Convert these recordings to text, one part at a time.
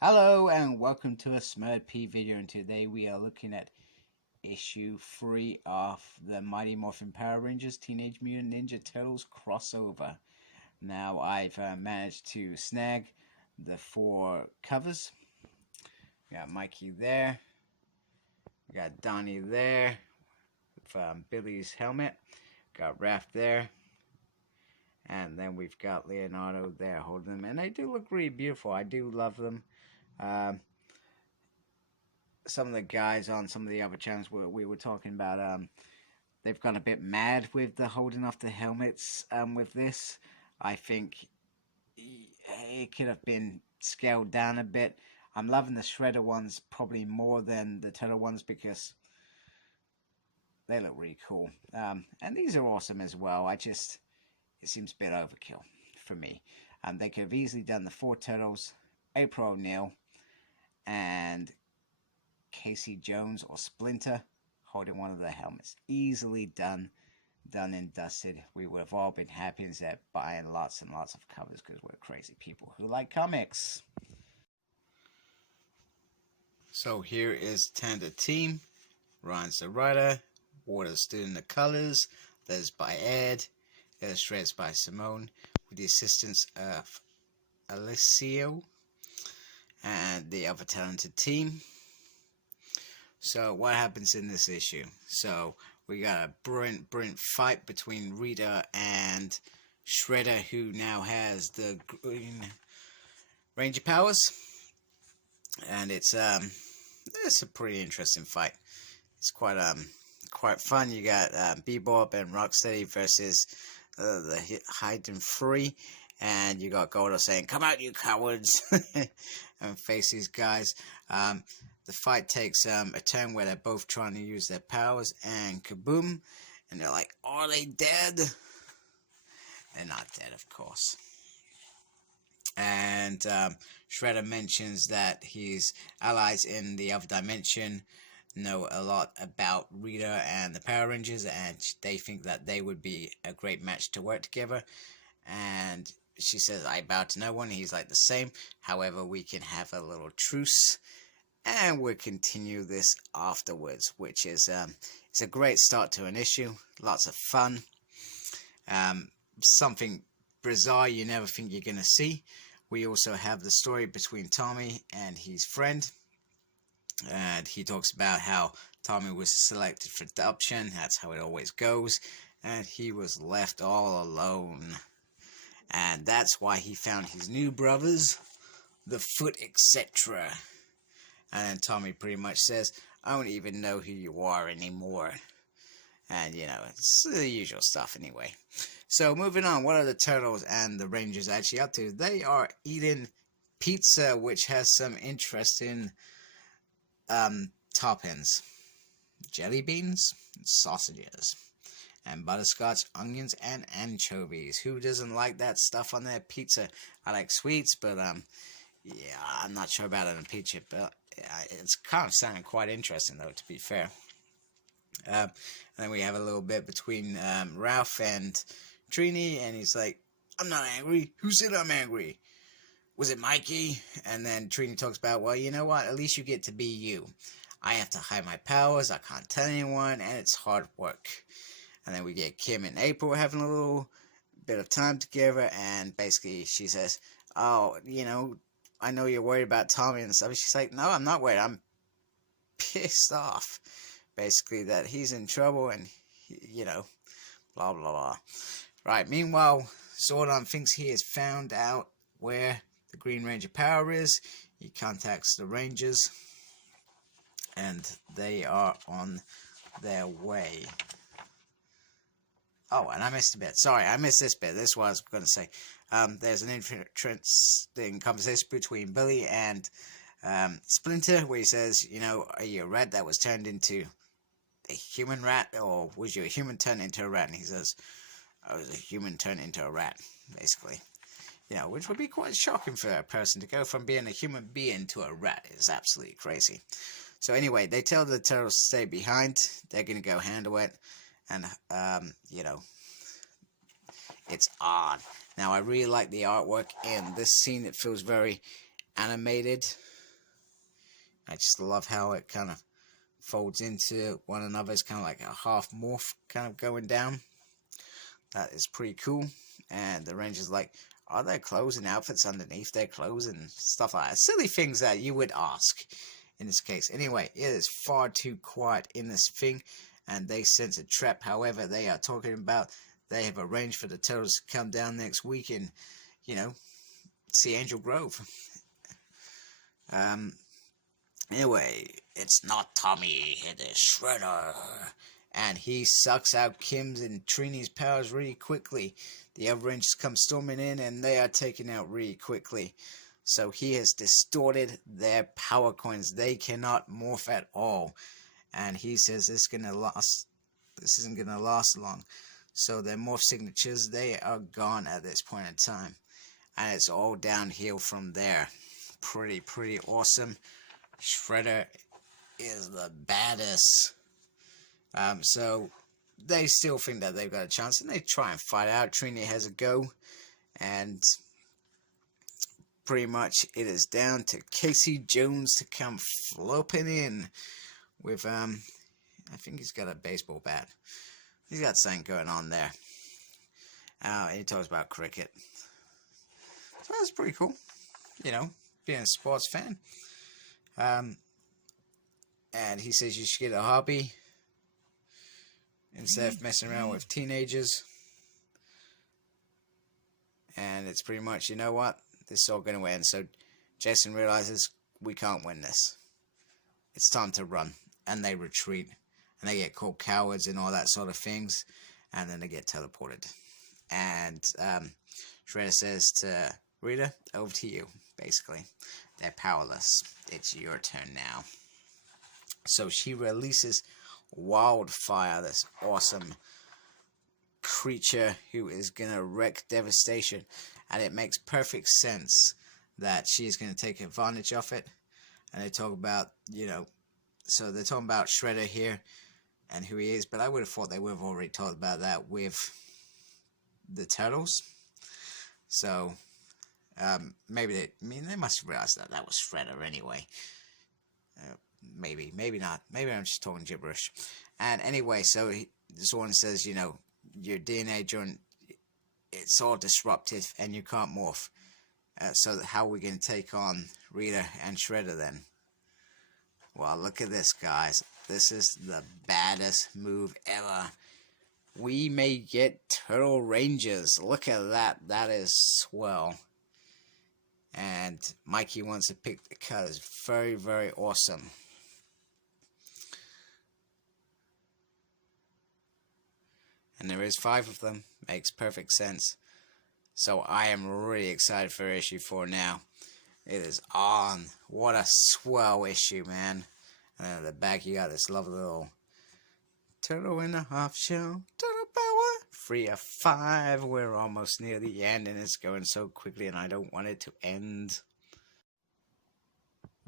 Hello and welcome to a Smurd P video, and today we are looking at issue 3 of the Mighty Morphin Power Rangers Teenage Mutant Ninja Turtles crossover. Now I've managed to snag the 4 covers. We got Mikey there, we got Donnie there with Billy's helmet, got Raph there, and then we've got Leonardo there holding them, and they do look really beautiful. I do love them. Some of the guys on some of the other channels we were talking about, they've gone a bit mad with the holding off the helmets with this. I think it could have been scaled down a bit. I'm loving the Shredder ones probably more than the Turtle ones because they look really cool. And these are awesome as well. It seems a bit overkill for me. They could have easily done the 4 Turtles, April O'Neil, and Casey Jones or Splinter holding one of the helmets. Easily done and dusted. We would have all been happy instead of buying lots and lots of covers because we're crazy people who like comics. So here is Tanda Team. Ryan's the writer, Water's doing the colors, letters by Ed, illustrated by Simone, with the assistance of Alessio and the other talented team. So what happens in this issue? So we got a brilliant fight between Rita and Shredder, who now has the Green Ranger powers, and it's a pretty interesting fight. It's quite fun. You got Bebop and Rocksteady versus the Hide and Free, and you got Goldo saying, "Come out, you cowards!" and face these guys. The fight takes a turn where they're both trying to use their powers, and kaboom! And they're like, "Are they dead?" They're not dead, of course. And Shredder mentions that his allies in the other dimension know a lot about Rita and the Power Rangers, and they think that they would be a great match to work together. And she says, "I bow to no one." He's like, "The same. However, we can have a little truce, and we'll continue this afterwards," which is it's a great start to an issue. Lots of fun. Something bizarre you never think you're gonna see. We also have the story between Tommy and his friend, and he talks about how Tommy was selected for adoption. That's how it always goes, and he was left all alone, and that's why he found his new brothers, the Foot, etc. And Tommy pretty much says, "I don't even know who you are anymore." And, you know, it's the usual stuff anyway. So, moving on, what are the Turtles and the Rangers actually up to? They are eating pizza, which has some interesting toppings. Jelly beans, sausages, and butterscotch, onions, and anchovies. Who doesn't like that stuff on their pizza? I like sweets, but, yeah, I'm not sure about it on pizza, but it's kind of sounding quite interesting, though, to be fair. And then we have a little bit between Ralph and Trini, and he's like, "I'm not angry. Who said I'm angry? Was it Mikey?" And then Trini talks about, "Well, you know what? At least you get to be you. I have to hide my powers. I can't tell anyone, and it's hard work." And then we get Kim and April having a little bit of time together, and basically she says, "Oh, you know, I know you're worried about Tommy and stuff." She's like, "No, I'm not worried. I'm pissed off." Basically, that he's in trouble and, you know, blah, blah, blah. Right, meanwhile, Zordon thinks he has found out where the Green Ranger power is. He contacts the Rangers, and they are on their way. Oh, and I missed a bit. Sorry, I missed this bit. This is what I was going to say. There's an interesting conversation between Billy and Splinter, where he says, "You know, are you a rat that was turned into a human rat, or was you a human turned into a rat?" And he says, "I was a human turned into a rat," basically. You know, which would be quite shocking for a person to go from being a human being to a rat. It's absolutely crazy. So anyway, they tell the Turtles to stay behind. They're going to go handle it. And, you know, it's odd. Now, I really like the artwork in this scene. It feels very animated. I just love how it kind of folds into one another. It's kind of like a half morph kind of going down. That is pretty cool. And the Rangers like, are there clothes and outfits underneath their clothes and stuff like that? Silly things that you would ask in this case. Anyway, it is far too quiet in this thing, and they sense a trap. However, they are talking about they have arranged for the Turtles to come down next week and, you know, see Angel Grove. Anyway, it's not Tommy, it is Shredder. And he sucks out Kim's and Trini's powers really quickly. The other Rangers come storming in and they are taken out really quickly. So he has distorted their power coins. They cannot morph at all. And he says this isn't gonna last long. So their morph signatures, they are gone at this point in time. And it's all downhill from there. Pretty awesome. Shredder is the baddest. So they still think that they've got a chance, and they try and fight out. Trini has a go, and pretty much it is down to Casey Jones to come flopping in with, I think he's got a baseball bat. He's got something going on there. He talks about cricket. So that's pretty cool, you know, being a sports fan. And he says you should get a hobby instead of messing around with teenagers. And it's pretty much, you know what, this is all going to end. So Jason realizes we can't win this. It's time to run. And they retreat. And they get called cowards and all that sort of things. And then they get teleported. And Shredder says to Rita, over to you, basically. They're powerless. It's your turn now. So she releases Wildfire, this awesome creature who is going to wreak devastation. And it makes perfect sense that she is going to take advantage of it. And they talk about, you know, so they're talking about Shredder here and who he is. But I would have thought they would have already talked about that with the Turtles. So maybe they must have realized that was Shredder anyway. Maybe not. Maybe I'm just talking gibberish. And anyway, so this one says, you know, your DNA joint, it's all disrupted and you can't morph. So how are we going to take on Rita and Shredder then? Well, look at this, guys. This is the baddest move ever. We may get Turtle Rangers. Look at that. That is swell. And Mikey wants to pick the colors. Very awesome. And there is 5 of them. Makes perfect sense. So I am really excited for issue 4 now. It is on. What a swell issue, man. And then at the back you got this lovely little Turtle in a half shell. Turtle power. 3 of 5. We're almost near the end and it's going so quickly and I don't want it to end.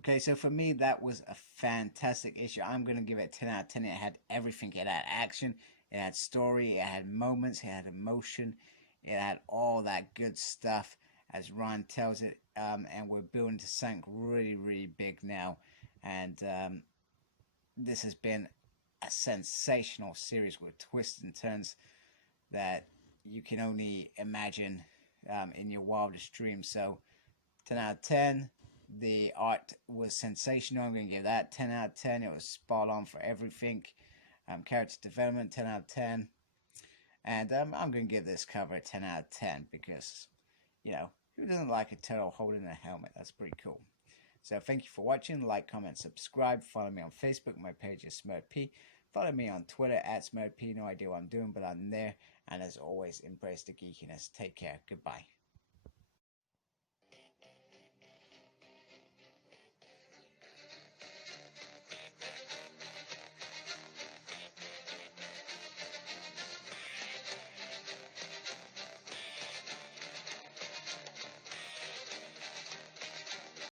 Okay, so for me that was a fantastic issue. I'm going to give it 10 out of 10. It had everything. It had action. It had story, it had moments, it had emotion, it had all that good stuff, as Ron tells it, and we're building to something really big now, and this has been a sensational series with twists and turns that you can only imagine in your wildest dreams. So 10 out of 10. The art was sensational. I'm going to give that 10 out of 10. It was spot on for everything. Character development, 10 out of 10. And I'm going to give this cover a 10 out of 10 because, you know, who doesn't like a turtle holding a helmet? That's pretty cool. So thank you for watching. Like, comment, subscribe. Follow me on Facebook. My page is SmurtP. Follow me on Twitter at SmurtP. No idea what I'm doing, but I'm there. And as always, embrace the geekiness. Take care. Goodbye.